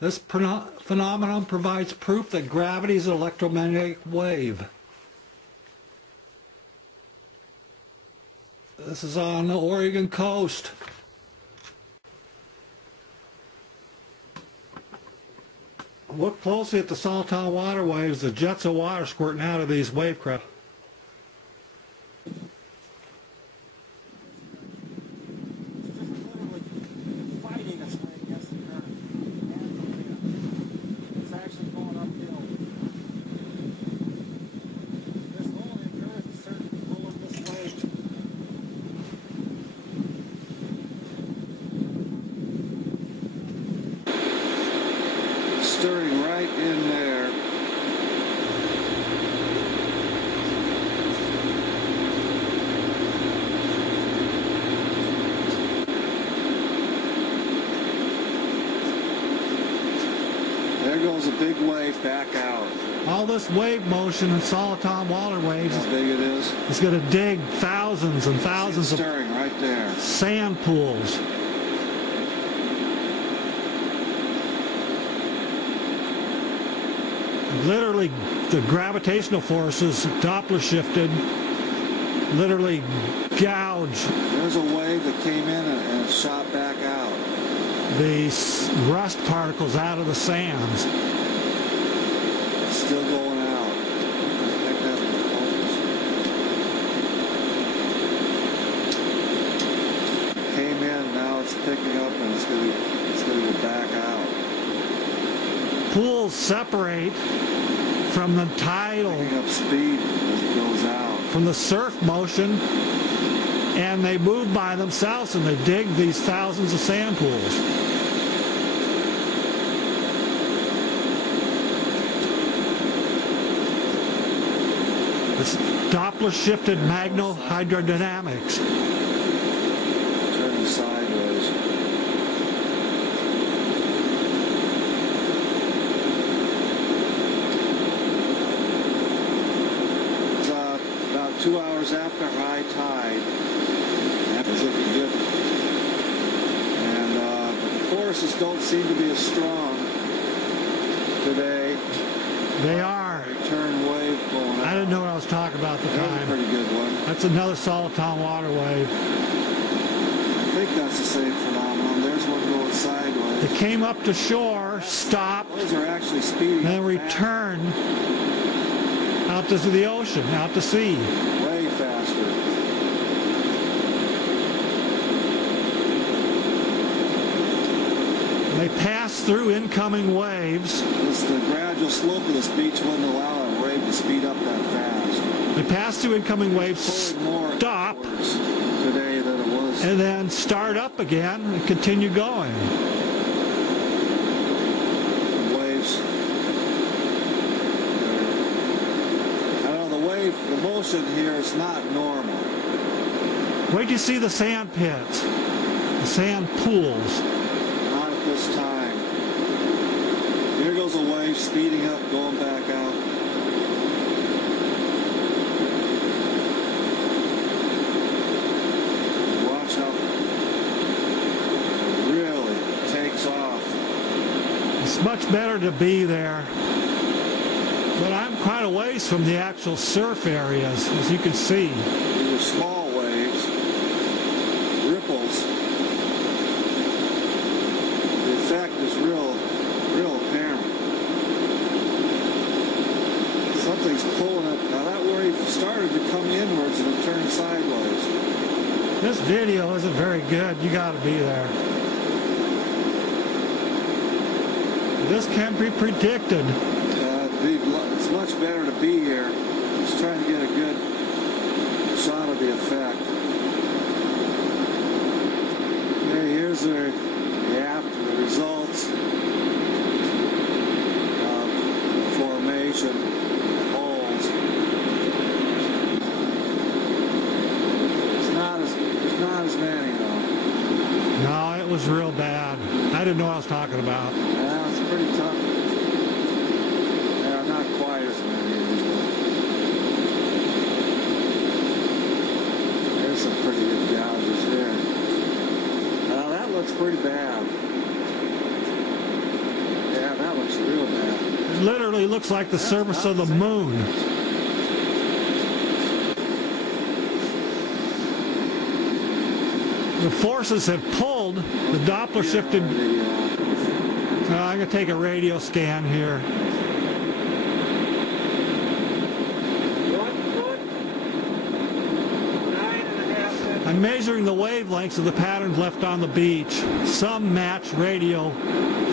This phenomenon provides proof that gravity is an electromagnetic wave. This is on the Oregon coast. Look closely at the Salton water waves, the jets of water squirting out of these wave craft. Stirring right in there. There goes a big wave back out. All this wave motion in Salton water waves, How big it is? It's going to dig thousands and thousands of Stirring right there. sand pools. Literally, the gravitational forces, Doppler shifted, literally gouge There's a wave that came in and shot back out. the rust particles out of the sands. It's still going out. I think that's the focus. Came in, now it's picking up and it's going to go back out. Pools separate from the tidal, Picking up speed as it goes out. from the surf motion, and they move by themselves and they dig these thousands of sand pools. It's Doppler shifted magnohydrodynamics. Turning sideways. It's about 2 hours after high tide. It's looking good. And the forces don't seem to be as strong today. They are. Return wave going out. I didn't know what I was talking about at the That was a time. pretty good one. That's another Salton water wave. I think that's the same phenomenon. There's one going sideways. It came up to shore, stopped, Those are actually speeding and then up returned out to the ocean, out to sea. way faster. They pass through incoming waves. It's the gradual slope of this beach wouldn't allow a wave to speed up that fast. They pass through incoming waves, Pulling more stop, outwards today than it was. and then start up again and continue going. Waves. I don't know, the motion here is not normal. Wait till you see the sand pits, the sand pools. Not at this time. Here goes a wave speeding up, going back out. Watch how it really takes off. It's much better to be there. But I'm quite a ways from the actual surf areas, as you can see. These are small waves, ripples. The effect is real apparent. Something's pulling it. Now that wave started to come inwards and it turned sideways. This video isn't very good. You got to be there. This can be predicted. It's much better to be here. Just trying to get a good shot of the effect. Okay, here's the results of the formation holes. There's not as many though. No, it was real bad. I didn't know what I was talking about. Yeah, it's pretty tough. Yeah, not quite as many anymore. There's some pretty good gouges there. Now that looks pretty bad. looks like the surface of the moon. The forces have pulled, the Doppler shifted. I'm going to take a radio scan here. I'm measuring the wavelengths of the patterns left on the beach. Some match radio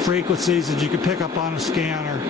frequencies that you can pick up on a scanner.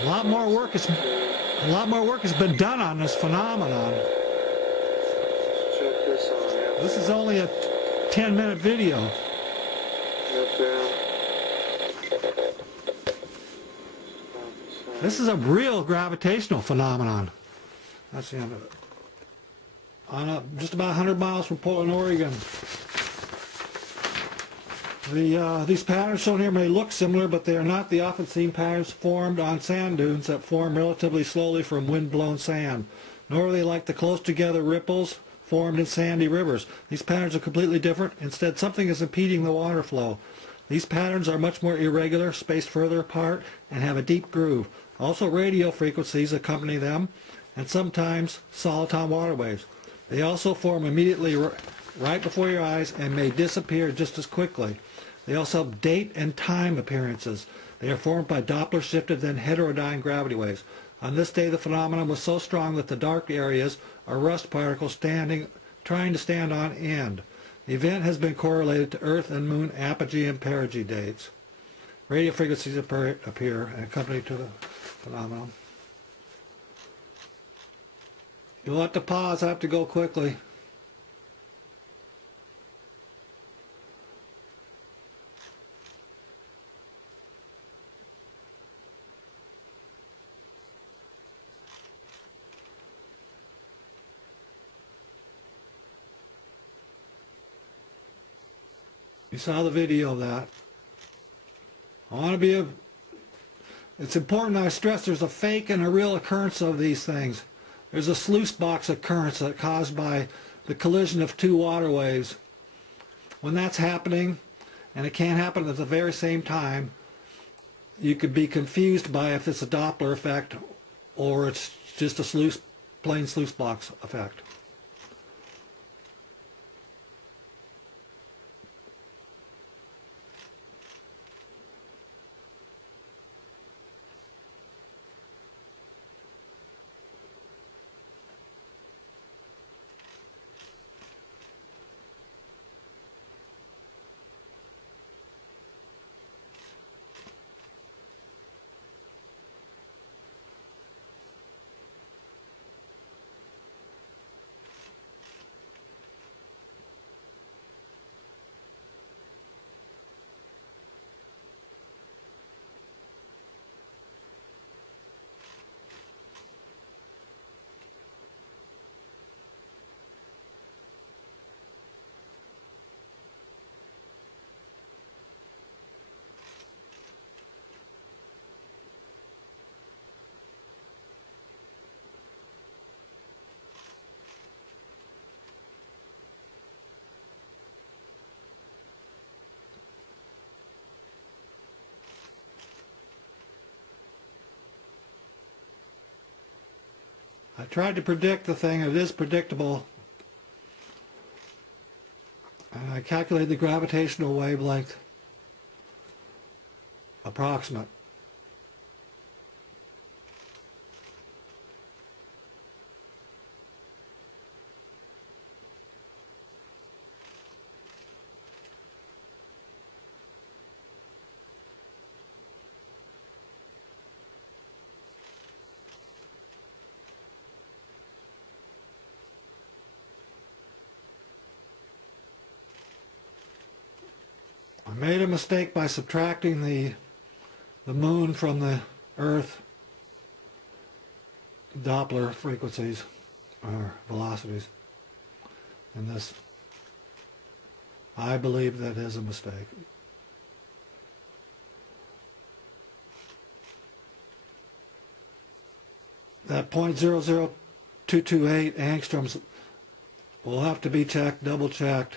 A lot more work has been done on this phenomenon. Check this out, yeah. This is only a 10-minute video. This is a real gravitational phenomenon. That's the end of it. Just about 100 miles from Portland, Oregon. These patterns shown here may look similar, but they are not the often seen patterns formed on sand dunes that form relatively slowly from wind-blown sand, nor are they like the close-together ripples formed in sandy rivers. These patterns are completely different. Instead, something is impeding the water flow. These patterns are much more irregular, spaced further apart, and have a deep groove. Also, radio frequencies accompany them, and sometimes soliton water waves. They also form immediately right before your eyes and may disappear just as quickly. They also have date and time appearances. They are formed by Doppler shifted then heterodyne gravity waves. On this day, the phenomenon was so strong that the dark areas are rust particles trying to stand on end. The event has been correlated to Earth and Moon apogee and perigee dates. Radio frequencies appear and accompany to the phenomenon. You'll have to pause. I have to go quickly. You saw the video of that. It's important I stress there's a fake and a real occurrence of these things. There's a sluice box occurrence that's caused by the collision of two water waves. When that's happening, and it can't happen at the very same time, you could be confused by if it's a Doppler effect or it's just a plain sluice box effect. I tried to predict the thing. It is predictable. And I calculated the gravitational wavelength approximate. I'm made a mistake by subtracting the moon from the Earth Doppler frequencies or velocities in this. I believe that is a mistake. That 0.00228 angstroms will have to be checked, double checked.